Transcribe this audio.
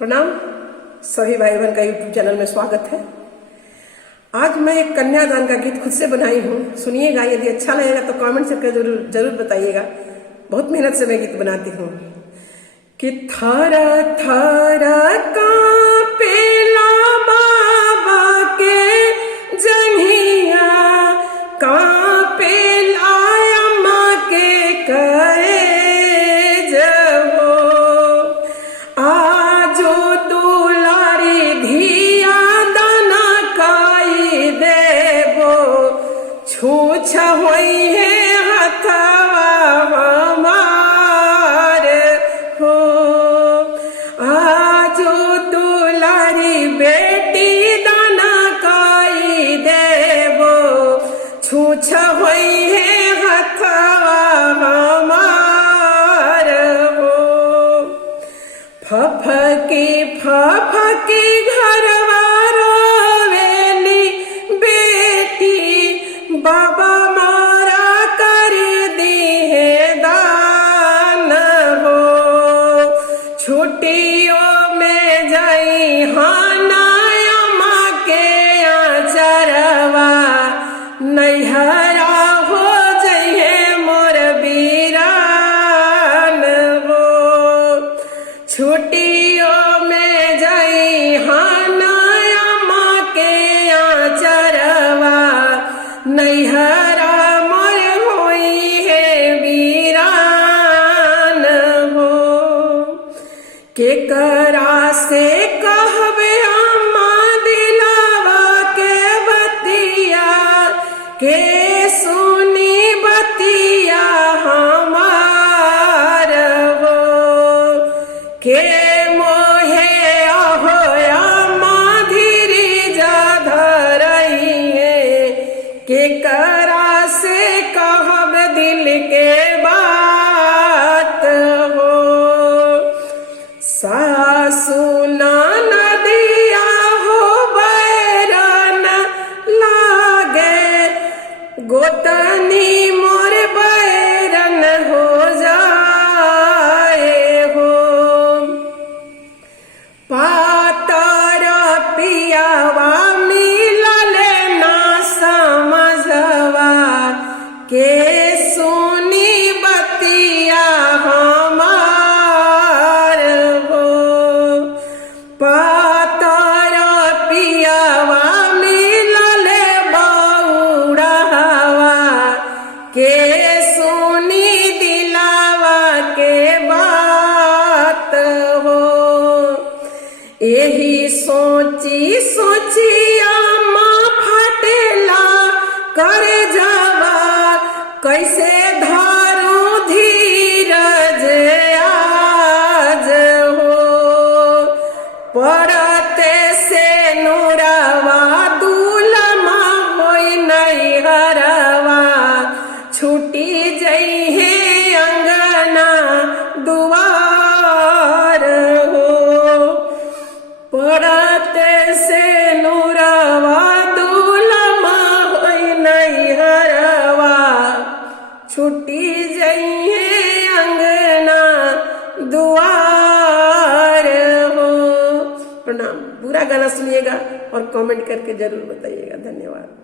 प्रणाम। सभी भाई बहन का यूट्यूब चैनल में स्वागत है। आज मैं एक कन्यादान का गीत खुद से बनाई हूँ, सुनिएगा। यदि अच्छा लगेगा तो कमेंट करके जरूर बताइएगा। बहुत मेहनत से मैं गीत बनाती हूँ। कि थारा थारा कांपेला बाबा के जंघिया, कांपेला अम्मा के करे छूछ होई है हथवा हमार हो। आजो दुलारी बेटी दाना काई देबो, छूछ होई है हथवा हमार हो। फफकी फफकी घरवा रोवेली बेटी, बाबा मारा कर दी है दान हो। छुट्टियों में जाई हाना अम्मा के आचरवा, नैहरा हो जइहे मोर बीरान हो। छुट्टियों में जाई हाना अम्मा के आचरवा, नैहरा मोर होई है वीरान हो। केकरा से कहबे अम्मा दिलावा के बतिया, के सुनी बतिया हमार हो। के मोहे अहो अम्मा धीरे जा धरई है, केकरा से कहब दिल के बात हो। सासु नदिया हो बैरन लागे, गोतनी मोर बैरन हो जाए हो। पातर पियावा मिलले ना समझवा, के सुनी बतिया हमार हो। पातर पियावा मिलले बौड़ावा, के सुनी दिलावा के बात हो। यही सोची सोची अम्मा फटेला कर जावा, कैसे धारू धीरज आज हो। पड़ते से नूरवा दुलमा होई नैहरवा, छूटी जई है अंगना दुआर हो। पड़ते से नूरवा दुलमा होई नैहरवा, छुट्टी जइहे अंगना दुआर हो। प्रणाम। पूरा गाना सुनिएगा और कमेंट करके जरूर बताइएगा। धन्यवाद।